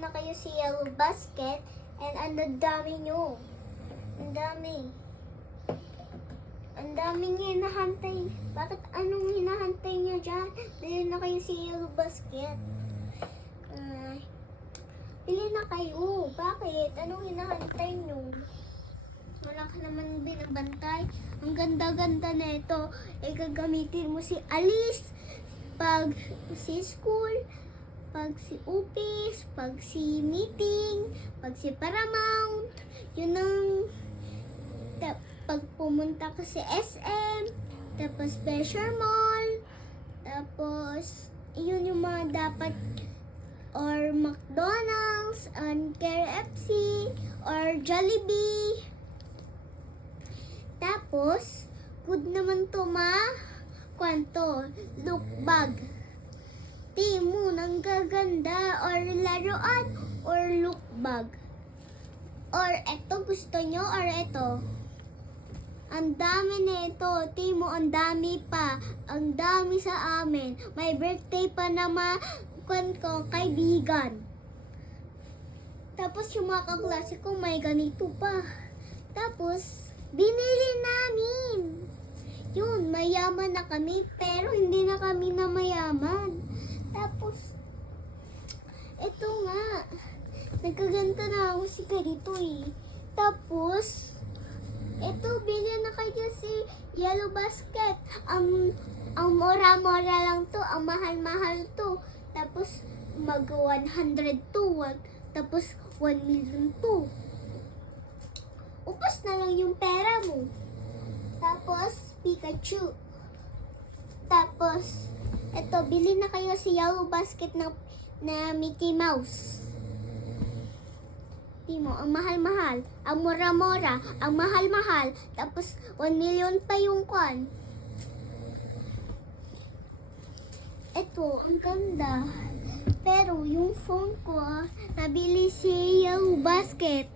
na kayo si Yellow Basket and ang dami nyo. Ang dami. Ang daming hinahantay. Bakit anong hinahantay nyo dyan? Bili na kayo si Yellow Basket. Bili na kayo. Bakit? Anong hinahantay nyo? Wala ka naman binabantay. Ang ganda-ganda na ito. Gagamitin mo si Alice pag si school, pag si Upis, pag si meeting, pag si Paramount. Yun ang ta- pag pumunta ka sa SM, tapos Pleasure Mall, tapos yun yung mga dapat or McDonald's, and KFC, or Jollibee. Tapos, good naman to ma. Kwanto, look bag. Timo, nang gaganda, or laruan, or look bag. Or eto, gusto nyo, or eto. Ang dami na ito. Timo, ang dami pa. Ang dami sa amin. May birthday pa na ma kwan ko, kaibigan. Tapos yung mga kaklase ko, may ganito pa. Tapos, binili namin. Yun, mayaman na kami, pero hindi na kami na mayaman. Eto nga, nagkaganta na ako si ganito eh. Tapos, eto, bilhin na kayo si Yellow Basket. Ang, ang mura-mura lang to, ang mahal-mahal to. Tapos, mag 100 to, tapos 1 million to. Upos na lang yung pera mo. Tapos, Pikachu. Tapos, eto, bili na kayo si Yellow Basket na, na Mickey Mouse. Timo, ang mahal-mahal, ang mura-mura, ang mahal-mahal, tapos 1 million pa yung kwan. Eto, ang ganda. Pero yung phone ko, ah, nabili si Yellow Basket.